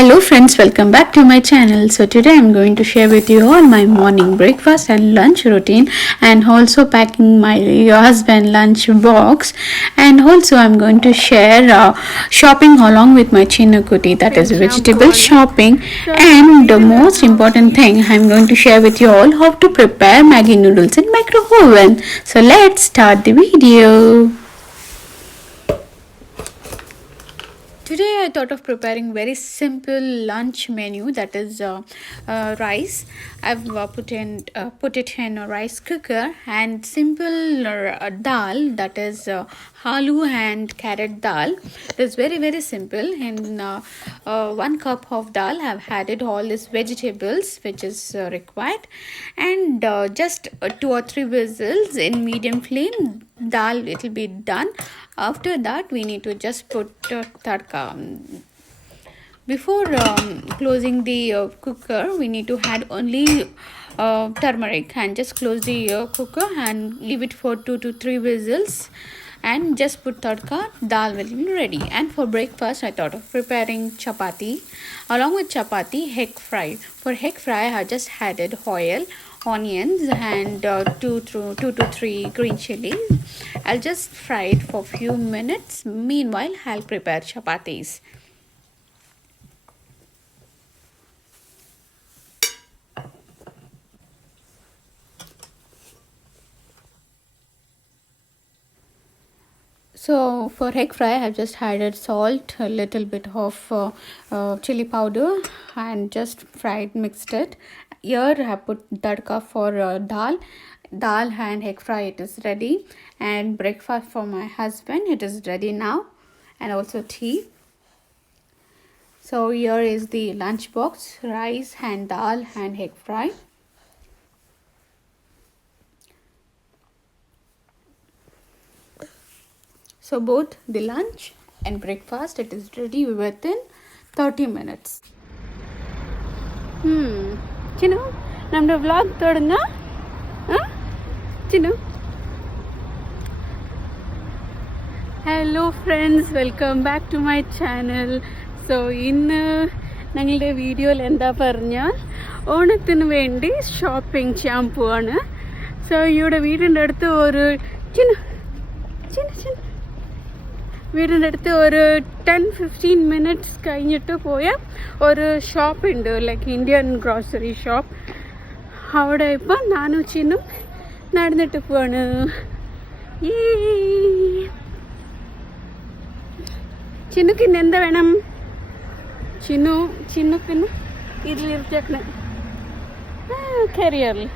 Hello friends, welcome back to my channel. So today I'm going to share with you all my morning breakfast and lunch routine, and also packing my husband lunch box, and also I'm going to share shopping along with my chinnakutti, that is vegetable shopping. And the most important thing, I'm going to share with you all how to prepare Maggi noodles in micro oven. So let's start the video. Today I thought of preparing very simple lunch menu, that is rice. I've put it in a rice cooker, and simple dal, that is aloo and carrot dal. It is very simple. In 1 cup of dal I've added all these vegetables which is required, and just 2 or 3 whistles in medium flame, dal it will be done. After that we need to just put tadka. Before closing the cooker, we need to add only turmeric, and just close the cooker and leave it for 2 to 3 whistles, and just put tadka. Dal will be ready. And for breakfast I thought of preparing chapati. Along with chapati, egg fry. For egg fry I just added oil, onions, and 2 to 3 green chilies. I'll just fry it for few minutes. Meanwhile I'll prepare chapatis. So for egg fry I have just added salt, a little bit of chili powder, and just fried mixed it. Here I have put tadka for dal and egg fry. It is ready. And breakfast for my husband, it is ready now, and also tea. So here is the lunch box: rice and dal and egg fry. So both the lunch and breakfast, it is ready within 30 minutes. Chinu, namda vlog thodunga? Chinu. Hello friends, welcome back to my channel. So ഇന്ന് ഞങ്ങളുടെ വീഡിയോയിൽ എന്താ പറഞ്ഞാൽ ഓണത്തിന് വേണ്ടി ഷോപ്പിംഗ് ചെയ്യാൻ പോവാണ്. സോ ഇവിടെ വീടിൻ്റെ അടുത്ത് ഒരു വീടിൻ്റെ അടുത്ത് ഒരു 10-15 മിനിറ്റ്സ് കഴിഞ്ഞിട്ട് പോയ ഒരു ഷോപ്പ് ഉണ്ട്, ലൈക്ക് ഇന്ത്യൻ ഗ്രോസറി ഷോപ്പ്. അവിടെ ഇപ്പം നാനും ചിന്നും നടന്നിട്ട് പോവാണ്. ചിന്നുക്ക് ഇന്ന് എന്താ വേണം? ചിന്നുക്കിന് ഇതിലിരിച്ചേക്കണേ കരിയറിൽ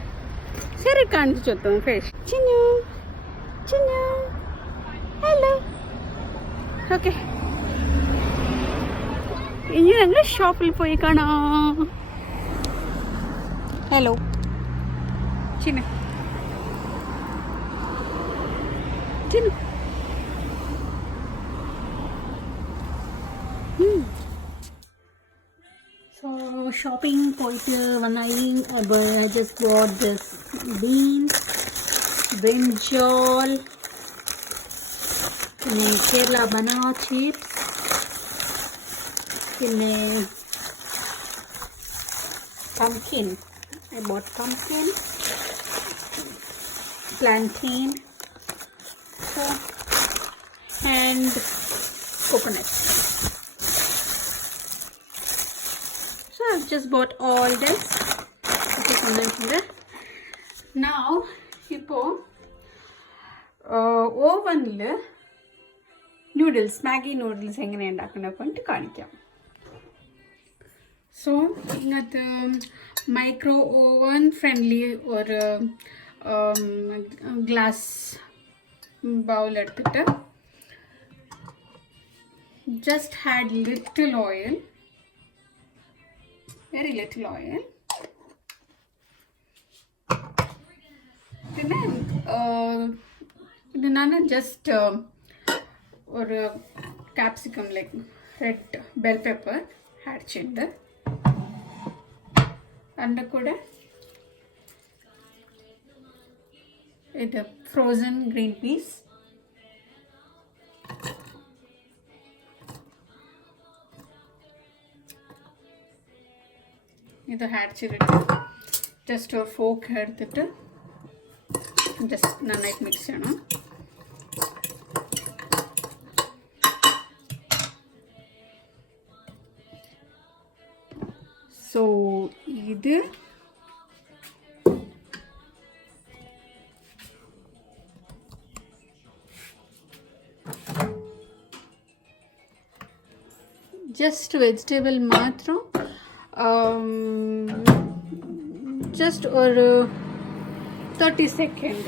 ശരി കാണിച്ചു ഫേസ്. ചിന്നു ഹലോ. ഓക്കെ, ഇനി ഞങ്ങൾ ഷോപ്പിൽ പോയി കാണാം. ഹലോ ചിന്നു. So shopping പോയിട്ട് വന്നായി. I just bought this beans, brinjal, പിന്നെ കേരള banana chips, പിന്നെ pumpkin. I bought pumpkin, plantain, and coconut. So I've just bought all this. Now இப்போ ഓവനിൽ നൂഡിൽസ്, മാഗി നൂഡിൽസ് എങ്ങനെ ഉണ്ടാക്കുന്നത് പറഞ്ഞിട്ട് കാണിക്കാം. സോ ഇങ്ങനത്തെ മൈക്രോ ഓവൻ ഫ്രണ്ട്ലി ഒരു ഗ്ലാസ് ബൗൾ എടുത്തിട്ട് just add little oil, very little oil. പിന്നെ ഇത് ഞാൻ ജസ്റ്റ് ഒരു capsicum like red bell pepper add ചെയ്ത്, അതിൻ്റെ കൂടെ ഇത് ഫ്രോസൺ ഗ്രീൻ പീസ്, ಇದು ಹ್ಯಾಡ್ಸಿರುತ್ತೆ. ಜಸ್ಟ್ ಅವ್ರ ಫೋಕ್ ಹಿಡ್ದಿಟ್ಟು ಜಸ್ಟ್ ನನ್ನಾಗಿ ಮಿಕ್ಸ್ ಮಾಡೋಣ. ಸೊ ಇದು ಜಸ್ಟ್ ವೆಜಿಟೇಬಲ್ ಮಾತ್ರ ಜಸ್ಟ್ ஒரு 30 ಸೆಕೆಂಡ್.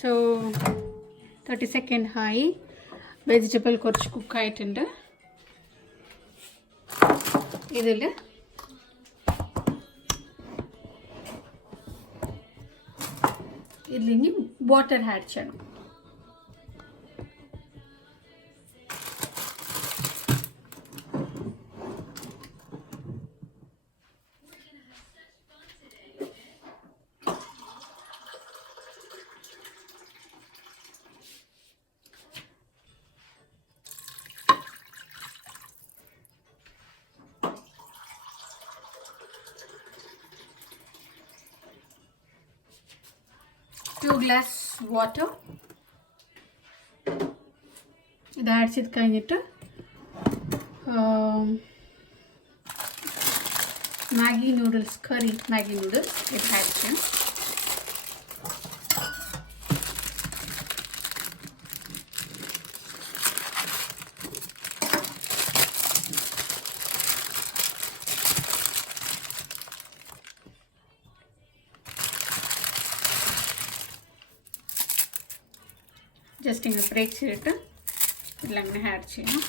സോ 30 സെക്കൻഡ് ആയി. വെജിറ്റബിൾ കുറച്ച് കുക്കായിട്ടുണ്ട്. ഇതിൽ ഇതിലിനി വാട്ടർ ആഡ് ചെയ്യണം. Two glass water. ಇದು ಆಡ್ಸಿದ കഴിഞ്ഞിട്ട് ಮ್ಯಾಗಿ ನೂಡಲ್ಸ್, ಕರಿ ಮ್ಯಾಗಿ ನೂಡಲ್ಸ್ ಇದು ಹಾಕ್ತೀನಿ. ജസ്റ്റ് ഇങ്ങനെ ബ്രേക്ക് ചെയ്തിട്ട് ഇതിലങ്ങനെ ആഡ് ചെയ്യണം.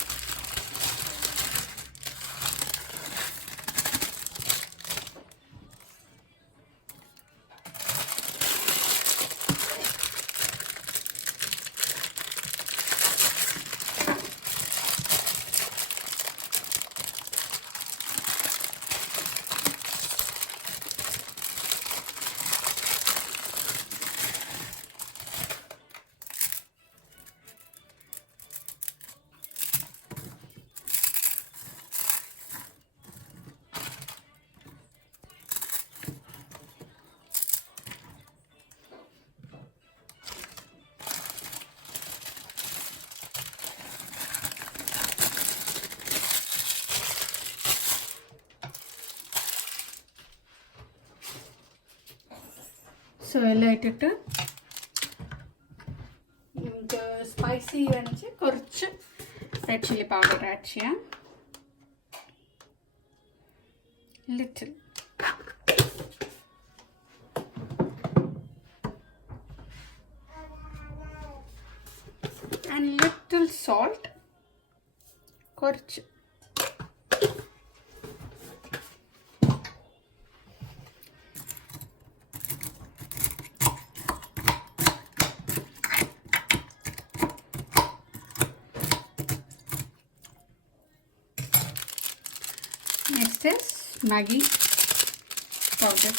സോ എല്ലാം ഇട്ടിട്ട് നമുക്ക് സ്പൈസി വേണമെന്ന് കുറച്ച് റെഡ് ചില്ലി പൗഡർ ആഡ് ചെയ്യാം. ലിറ്റിൽ ആൻഡ് ലിറ്റിൽ സോൾട്ട്, കുറച്ച് next is Maggi powder.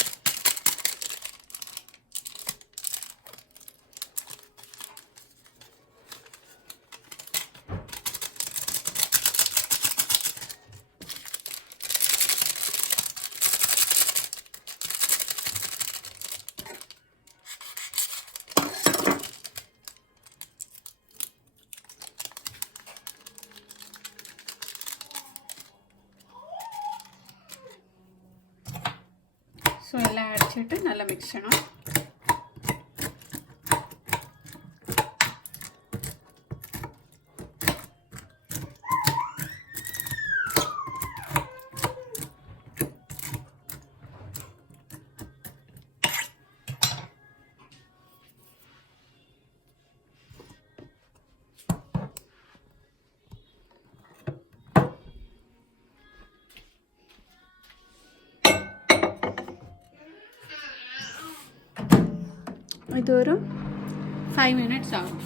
So എല്ലാം ആഡ് ചെയ്തിട്ട് നല്ല മിക്സ് ചെയ്യണം. ഇതൊരു 5 minutes ആവും.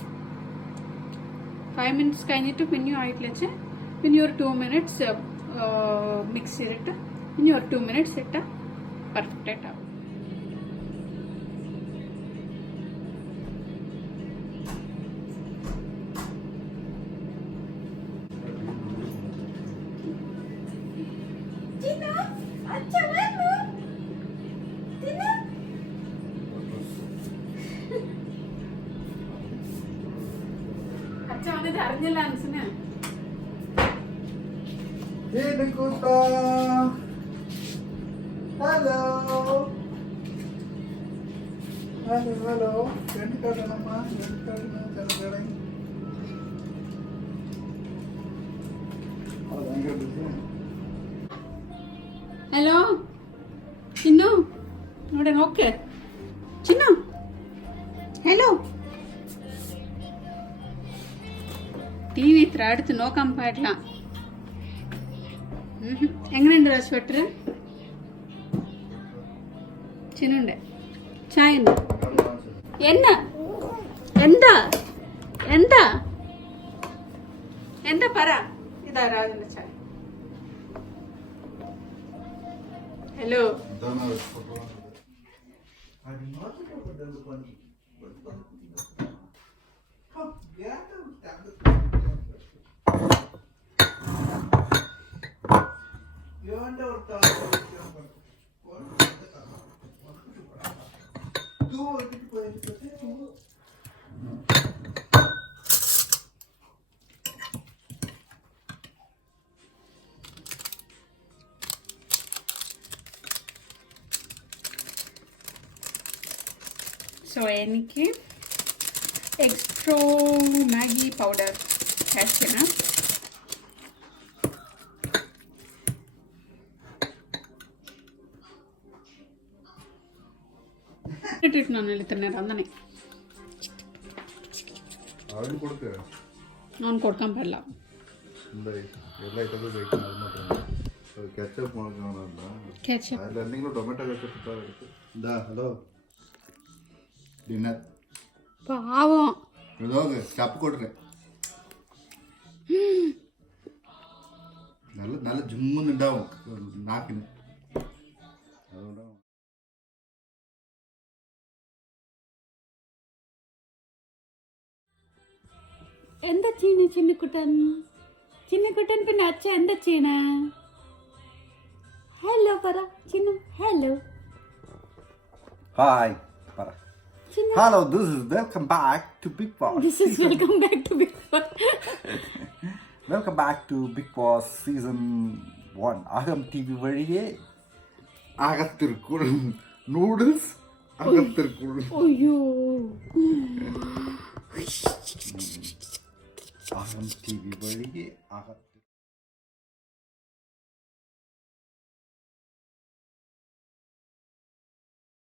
5 minutes കഴിഞ്ഞിട്ട് പിന്നെയും ആയിട്ടില്ല വെച്ചാൽ പിന്നെ ഒരു 2 minutes മിക്സ് ചെയ്തിട്ട് ഇനി ഒരു 2 minutes ഇട്ടാൽ പെർഫെക്റ്റ് ആയിട്ടാവും. Hey Dakota! Hello! Hello! Vendikarama, Chalagari. Hello? Chinnu? Not an okay. Chinnu? Hello? TV thread no compadla. എങ്ങനെയുണ്ട് സ്വെറ്റർ ചിന്നുണ്ട് ചായ എന്നാ എന്താ എന്താ എന്താ പറ ഇതാ രാജന്റെ ചായ ഹലോ സോ എനിക്ക് എക്സ്ട്രാ മാഗി പൗഡർ ಹಾಕ್ತೀನಿ ഇട്ടിട്ട് ನಾನು ಹೇಳ್ತೇನೆ ರಂದನೆ ನಾನು ಕೊಡ್ಕೊಂಡ್ ಬರಲ್ಲ പാവം ചപ്പ് കൊടുക്കേ നല്ല നല്ല ജുമ്മുന്നുണ്ടാവും നാക്കിന് അതുകൊണ്ടാണ് എന്താ ചെയ്യണ ചിന്നക്കുട്ടൻ ചിന്നക്കുട്ടൻ പിന്നെ അച്ഛ എന്താ ചെയ്യണ ഹലോ പറ ചിന്നു ഹലോ ഹായ് പറ Hello, this is welcome back to Big Boss. This is welcome back to Big Boss. Welcome back to Big Boss season 1. Agam TV valiye agathirkul noodles agathirkul. Ayyo. Agam TV valiye agathirkul.